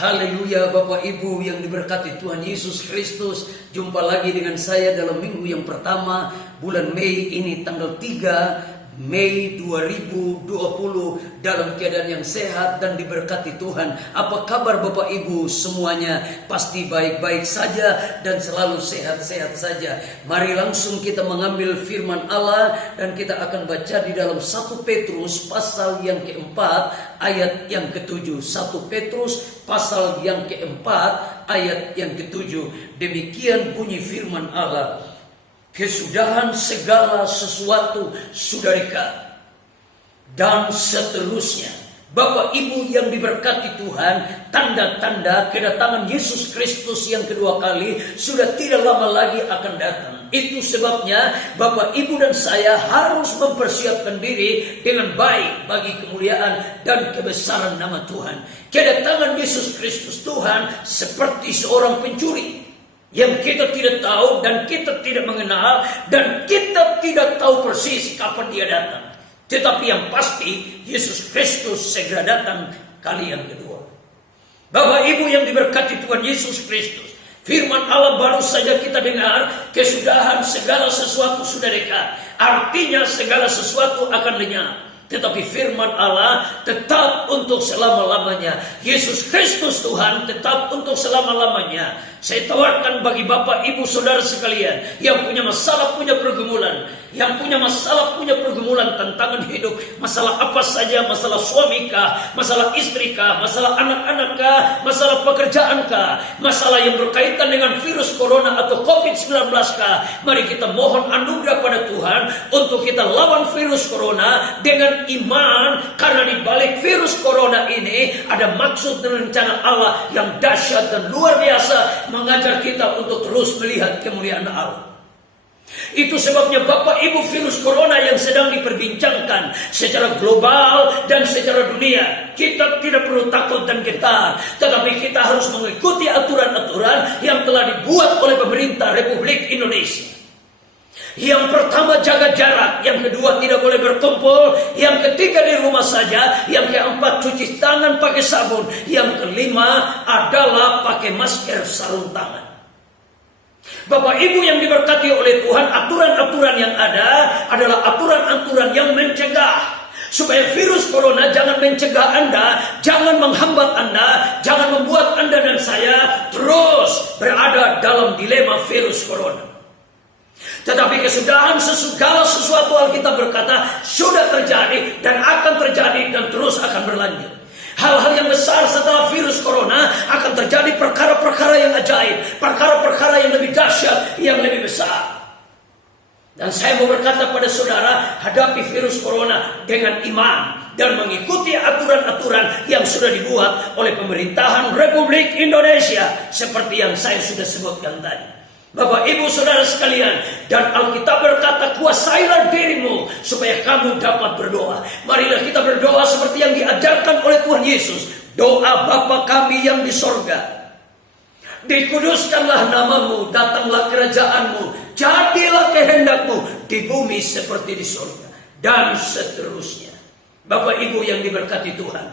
Haleluya, Bapak Ibu yang diberkati Tuhan Yesus Kristus. Jumpa lagi dengan saya dalam minggu yang pertama bulan Mei ini, tanggal 3 Mei 2020, dalam keadaan yang sehat dan diberkati Tuhan. Apa kabar Bapak Ibu semuanya? Pasti baik-baik saja dan selalu sehat-sehat saja. Mari langsung kita mengambil firman Allah dan kita akan baca di dalam 1 Petrus pasal yang keempat ayat yang ketujuh. 1 Petrus pasal yang keempat ayat yang ketujuh. Demikian bunyi firman Allah. Kesudahan segala sesuatu sudah dekat, dan seterusnya. Bapak Ibu yang diberkati Tuhan, tanda-tanda kedatangan Yesus Kristus yang kedua kali sudah tidak lama lagi akan datang. Itu sebabnya Bapak Ibu dan saya harus mempersiapkan diri dengan baik bagi kemuliaan dan kebesaran nama Tuhan. Kedatangan Yesus Kristus Tuhan seperti seorang pencuri yang kita tidak tahu dan kita tidak mengenal dan kita tidak tahu persis kapan dia datang. Tetapi yang pasti Yesus Kristus segera datang kali yang kedua. Bapak Ibu yang diberkati Tuhan Yesus Kristus, firman Allah baru saja kita dengar, kesudahan segala sesuatu sudah dekat. Artinya segala sesuatu akan lenyap. Tetapi firman Allah tetap untuk selama-lamanya. Yesus Kristus Tuhan tetap untuk selama-lamanya. Saya tawarkan bagi Bapak, Ibu, Saudara sekalian yang punya masalah, punya pergumulan, yang punya masalah, punya pergumulan, tantangan hidup, masalah apa saja, masalah suamikah, masalah istrikah, masalah anak-anakkah, masalah pekerjaankah, masalah yang berkaitan dengan virus corona atau COVID-19 kah, mari kita mohon anugerah pada Tuhan untuk kita lawan virus corona dengan iman, karena di balik virus corona ini ada maksud dan rencana Allah yang dahsyat dan luar biasa, mengajar kita untuk terus melihat kemuliaan Allah. Itu sebabnya Bapak Ibu, virus corona yang sedang diperbincangkan secara global dan secara dunia, kita tidak perlu takut dan gentar, tetapi kita harus mengikuti aturan-aturan yang telah dibuat oleh pemerintah Republik Indonesia. Yang pertama, jaga jarak. Yang kedua, tidak boleh berkumpul. Yang ketiga, di rumah saja. Yang keempat, cuci tangan pakai sabun. Yang kelima adalah pakai masker sarung tangan. Bapak Ibu yang diberkati oleh Tuhan, aturan-aturan yang ada adalah aturan-aturan yang mencegah, supaya virus corona jangan mencegah Anda, jangan menghambat Anda, jangan membuat Anda dan saya terus berada dalam dilema virus corona. Tetapi kesudahan segala sesuatu, Alkitab berkata, sudah terjadi dan akan terjadi dan terus akan berlanjut. Hal-hal yang besar setelah virus corona akan terjadi, perkara-perkara yang ajaib, perkara-perkara yang lebih dahsyat, yang lebih besar. Dan saya mau berkata pada saudara, hadapi virus corona dengan iman dan mengikuti aturan-aturan yang sudah dibuat oleh pemerintahan Republik Indonesia, seperti yang saya sudah sebutkan tadi. Bapak Ibu Saudara sekalian, dan Alkitab berkata, kuasailah dirimu supaya kamu dapat berdoa. Marilah kita berdoa seperti yang diajarkan oleh Tuhan Yesus. Doa Bapa kami yang di sorga, dikuduskanlah namamu, datanglah kerajaanmu, jadilah kehendakmu di bumi seperti di sorga, dan seterusnya. Bapak Ibu yang diberkati Tuhan,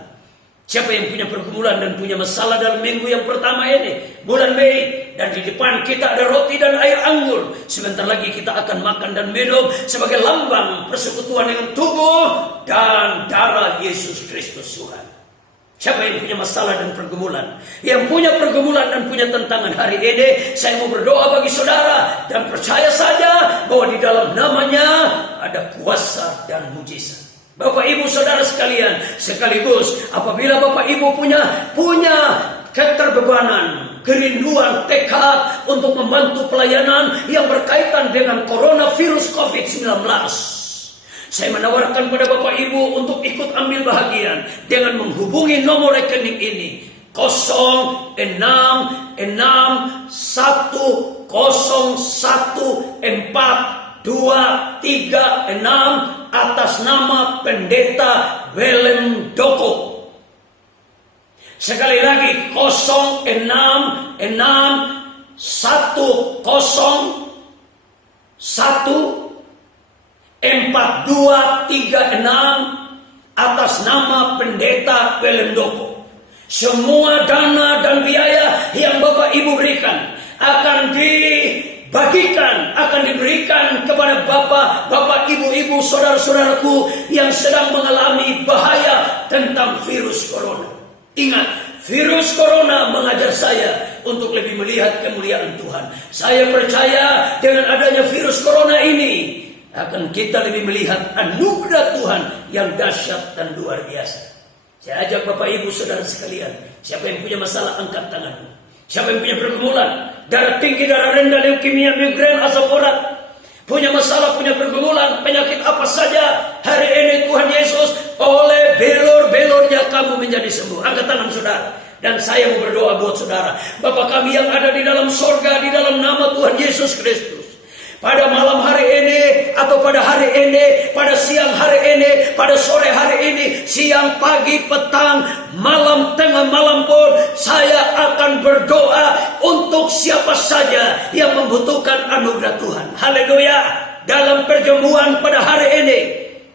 siapa yang punya pergumulan dan punya masalah dalam minggu yang pertama ini, bulan Mei, dan di depan kita ada roti dan air anggur. Sebentar lagi kita akan makan dan minum sebagai lambang persekutuan dengan tubuh dan darah Yesus Kristus Tuhan. Siapa yang punya masalah dan pergumulan, yang punya pergumulan dan punya tantangan hari ini, saya mau berdoa bagi saudara dan percaya saja bahwa di dalam namanya ada kuasa dan mujizat. Bapak Ibu Saudara sekalian, sekaligus apabila Bapak Ibu punya keterbebanan, kerinduan, tekad untuk membantu pelayanan yang berkaitan dengan coronavirus COVID-19, saya menawarkan pada Bapak Ibu untuk ikut ambil bahagian dengan menghubungi nomor rekening ini, 0661142236 atas nama Pendeta Willem Doko. Sekali lagi, 0661142236 atas nama Pendeta Willem Doko. Semua dana akan diberikan kepada bapak, ibu-ibu, saudara-saudaraku yang sedang mengalami bahaya tentang virus corona. Ingat, virus corona mengajar saya untuk lebih melihat kemuliaan Tuhan. Saya percaya dengan adanya virus corona ini akan kita lebih melihat anugerah Tuhan yang dahsyat dan luar biasa. Saya ajak Bapak Ibu Saudara sekalian, siapa yang punya masalah angkat tanganmu. Siapa yang punya pergumulan, darah tinggi, darah rendah, leukemia, migrain, asam urat, punya masalah, punya pergumulan, penyakit apa saja, hari ini Tuhan Yesus oleh belor-belornya kamu menjadi sembuh. Angkat tangan saudara. Dan saya mau berdoa buat saudara. Bapa kami yang ada di dalam sorga, di dalam nama Tuhan Yesus Kristus. Pada malam hari ini, atau pada hari ini, pada siang hari ini, pada sore hari ini, siang, pagi, petang, malam, tengah malam pun, saya akan berdoa untuk siapa saja yang membutuhkan anugerah Tuhan. Haleluya. Dalam perjamuan pada hari ini,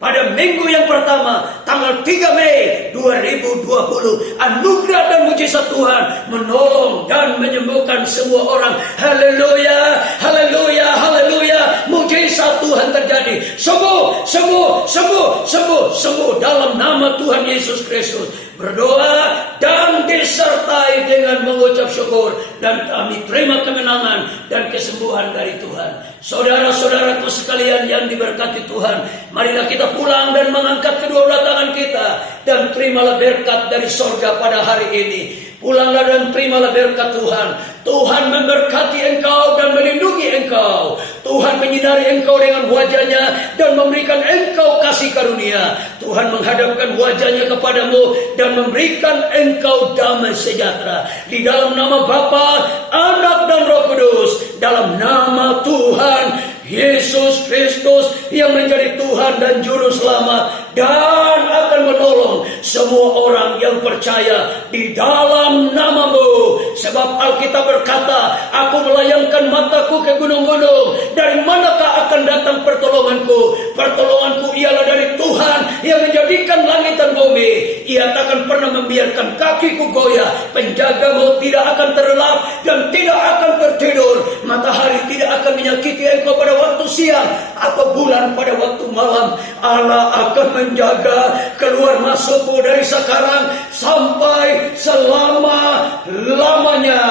pada minggu yang pertama, tanggal 3 Mei 2020, anugerah dan mujizat Tuhan menolong dan menyembuhkan semua orang. Haleluya, haleluya, haleluya. Mujizat Tuhan terjadi. Sembuh, sembuh, sembuh, sembuh, sembuh dalam nama Tuhan Yesus Kristus. Berdoa dan disertai dengan mengucap syukur, dan kami terima kemenangan dan kesembuhan dari Tuhan. Saudara-saudaraku sekalian yang diberkati Tuhan, marilah kita pulang dan mengangkat kedua belah tangan kita dan terimalah berkat dari sorga pada hari ini. Pulanglah dan terimalah berkat Tuhan. Tuhan memberkati engkau dan melindungi engkau. Tuhan menyinari engkau dengan wajahnya dan memberikan engkau kasih karunia. Tuhan menghadapkan wajahnya kepadamu dan memberikan engkau damai sejahtera. Di dalam nama Bapa, Anak dan Roh Kudus. Dalam nama Tuhan Yesus Kristus yang menjadi Tuhan dan Juru Selamat, dan akan menolong semua orang yang percaya di dalam nama-Mu. Sebab Alkitab berkata, aku melayangkan mataku ke gunung-gunung, dari manakah akan datang pertolonganku? Pertolonganku ialah dari Tuhan yang menjadikan langit dan bumi. Ia takkan pernah membiarkan kakiku goyah. Penjagamu tidak akan terlelap dan tidak akan tertidur. Matahari tidak akan menyakiti engkau pada waktu siang, atau bulan pada waktu malam. Allah akan menjaga keluar masukmu dari sekarang sampai selama-lamanya.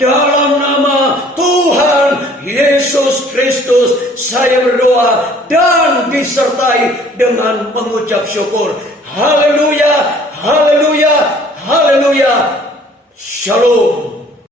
Dalam nama Tuhan Yesus Kristus saya berdoa dan disertai dengan mengucap syukur. Haleluya, haleluya, haleluya. Shalom.